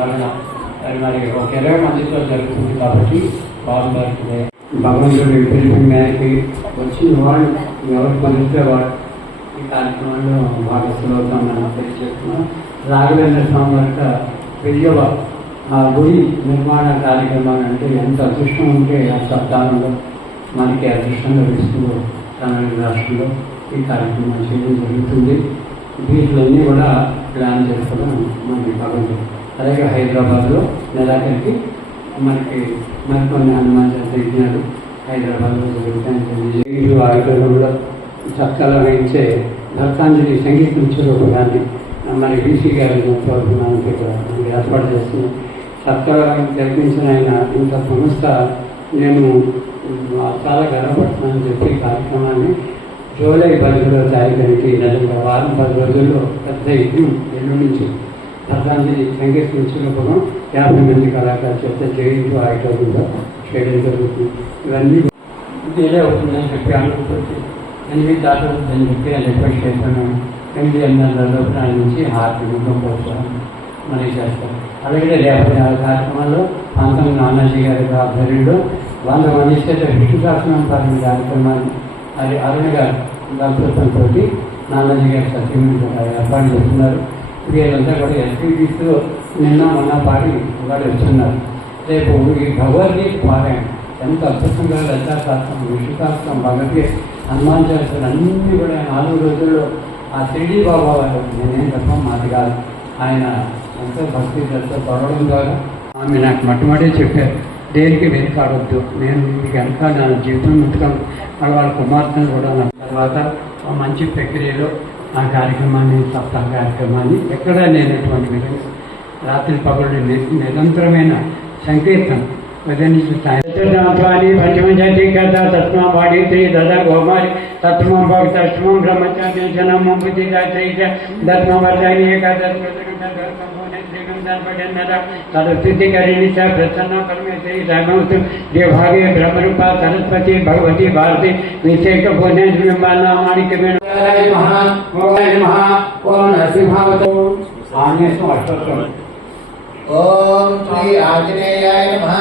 వలన మరి ఒక 20 మందితో జరుగుతుంది కాబట్టి బాగుంటుంది. భగవంతుడి పిలుపు మేరకి వచ్చిన వాళ్ళు ఎవరు కుదిరితే వాళ్ళు ఈ కార్యక్రమంలో భాగస్వాములు అవుతామని తెలియజేస్తున్నాం. రాఘవేంద్ర స్వామి యొక్క పెరియవ ఆ గుడి నిర్మాణ కార్యక్రమాలు అంటే ఎంత అదృష్టం ఉంటే ఆ సప్తాహంలో మనకి అదృష్టం లభిస్తుందో తమిళ రాష్ట్రంలో ఈ కార్యక్రమం చేయడం జరుగుతుంది. వీటిలన్నీ కూడా ప్లాన్ చేసుకోవడం మనకి బాగుంది. అలాగే హైదరాబాద్లో నెలాఖరికి మనకి మరికొన్ని హనుమాన్ యజ్ఞాలు హైదరాబాద్లో జరుగుతాయి. ఆరోగ్యంలో చక్కగా వహించే భక్తాంజలి సంగీతం స్వరూపాన్ని మరి బీసీ గారి ప్రోగ్రామానికి కూడా మనకి ఏర్పాటు చేస్తున్నాం. చక్కగా జరిపించిన ఆయన ఇంత సంస్థ నేను చాలా గర్వపడుతున్నానని చెప్పి కార్యక్రమాన్ని జూలై 10వ తారీఖునికి నిజంగా వారం 10 రోజుల్లో పెద్ద యజ్ఞం ఎల్లు నుంచి భక్తాంజలి సంగీత స్వరూపం 50 మంది కళాకారులు చేత జయించు ఆయుధంగా చేయడం జరుగుతుంది. ఇవన్నీ ఇదే అవుతుందని చెప్పి అనుకుంటుంది. 8 దాటుతుందని చెప్పి రిక్వెస్ట్ చేస్తాను. 8 ఎనిమిదిన్నర దాని నుంచి హారతి గుండం ప్రోత్సాహం మనకి చేస్తారు. అలాగే రేపటి కార్యక్రమాల్లో పంతం నానాజీ గారి ఆధ్వర్యంలో 100 మంది చేత విష్ణుశాసనం పాలన కార్యక్రమాన్ని అది అరుణ గారు దంపతులతో నానాజీ గారి సత్యమైన ఏర్పాటు చేస్తున్నారు. వీళ్ళంతా కూడా ఎస్పీబీస్లో నిన్న మొన్న పాడి వాడు వస్తున్నారు. రేపు ఈ భగవద్గీత పారాయణ ఎంత అద్భుతంగా లలితాశాస్త్రం, విష్ణుశాస్త్రం, భగవద్గీత, హనుమాన్ చాలీసాలు అన్నీ కూడా 4 రోజుల్లో ఆ షిరిడీ బాబా వారు నేనేం చెప్పాం మాది కాదు. ఆయన ఎంతో భక్తి ఎంతో పడవడం ద్వారా ఆమె నాకు మొట్టమొదటి చెప్పారు, దేనికి వెనుకాడొద్దు, నేను మీకు వెనక నా జీవితం ముందుకాను. వాళ్ళ కుమార్తెను కూడా నా తర్వాత మంచి ప్రక్రియలో ఆ కార్యక్రమాన్ని సప్తాహ కార్యక్రమాన్ని ఎక్కడా లేనటువంటి విధంగా రాత్రి పగలు నిరంతరమైన సంకీర్తన పంచమంజీ కథ తత్మా పాడి త్రీ దద గోమారి తత్మం భక్త అష్టమం బ్రహ్మచార్య జనం ముంపుతి దత్మ వర్ధాని सरस्वती करिणी च प्रसन्न परमेश्वरी रामवतु देवभागे ब्रह्मरूपा सरस्वती भगवती भारती विषेक भोजन माणिक महा ओम नरसिंहावतो ओम श्री आंजनेयाय नमः,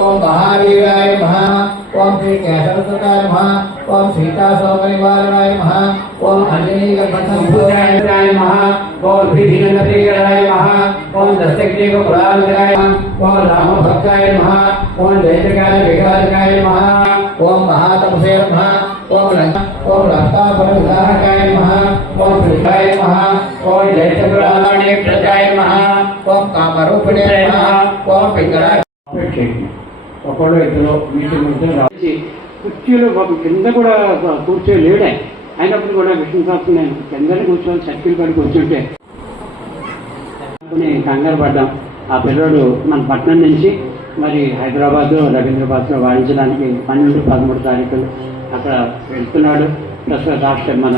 ओम महावीराय नमः, ओम श्री केशवसुताय नमः, ओम सीता सौमनिवारणाय नमः, ओम अंजनी गणपतंभुजाय नमः, ओम भीष्मप्रियाय नमः, ओम दशग्रीवकुलांतराय नमः, ओम रामभक्ताय नमः, ओम जयकाल विकासकाय नमः, ओम महातपसे नमः, ओम लंकापरधारकाय नमः, ओम कृष्णाय नमः, ओम जयचक्राणे प्रजाय नमः, ओम कामरूपिणे नमः, ओम पिंगळाय ఒకళ్ళు ఇద్దరు వీటి మధ్య రాసి కుర్చీలో బాబు కింద కూడా కూర్చోలేడే. అయినప్పుడు కూడా విష్ణు శాస్త్రం నేను కిందనే కూర్చొని సర్కిల్ పడి కూర్చుంటే కంగారు పడ్డాం. ఆ పిల్లడు మన పట్నం నుంచి మరి హైదరాబాద్ రవీంద్రబాద్లో వాయించడానికి 12, 13 తారీఖులు అక్కడ వెళ్తున్నాడు. ప్లస్ రాష్ట్ర మన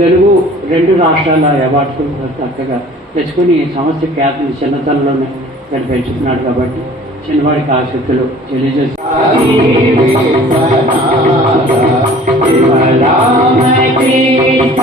తెలుగు 2 రాష్ట్రాల అవార్డ్స్ చక్కగా తెచ్చుకొని సమస్య ఖ్యాతిని చిన్నతనంలోనే ఇక్కడ పెంచుతున్నాడు. కాబట్టి చిన్నవాడికి ఆసక్తులు Om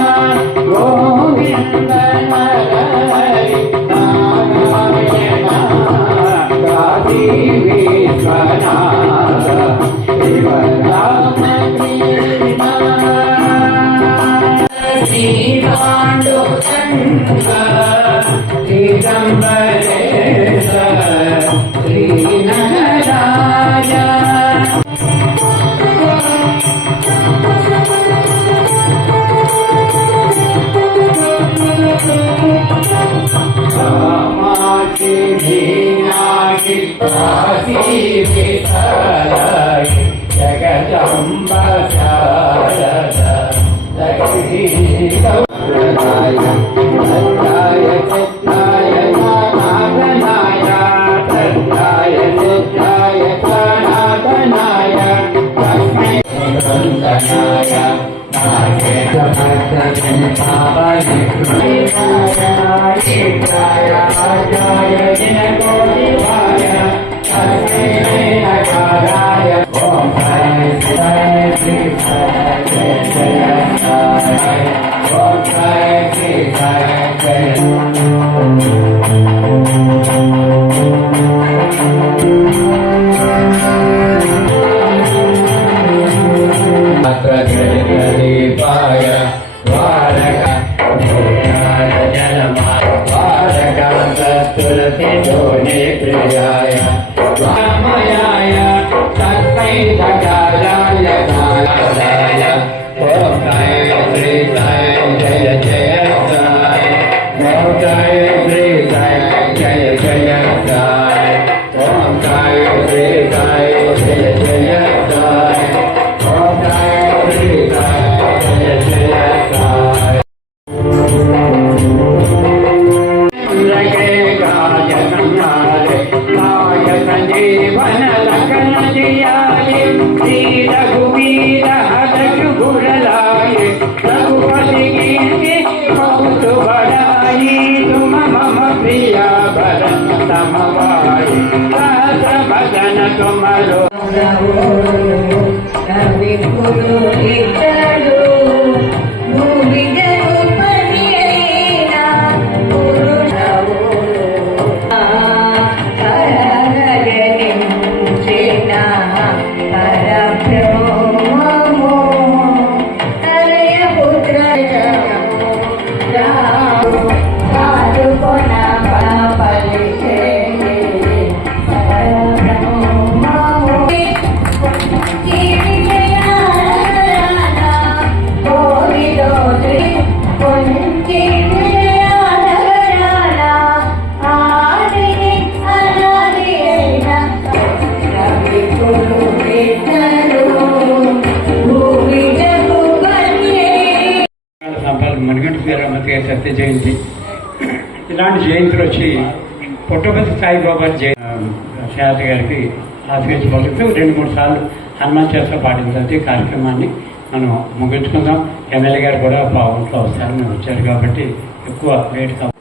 మణికంఠ వీరమ్మతి గారి సత్య జయంతి ఇలాంటి జయంతులు వచ్చి పుట్టపతి సాయిబాబా శారద గారికి ఆశీర్వచ పలుకుతూ 2-3 సార్లు హనుమాన్ చాలీసా పాడిన తర్వాత ఈ కార్యక్రమాన్ని మనం ముగించుకుందాం. ఎమ్మెల్యే గారు కూడా బాగుంట్లో వస్తారని వచ్చారు కాబట్టి ఎక్కువ లేట్ కావాలి.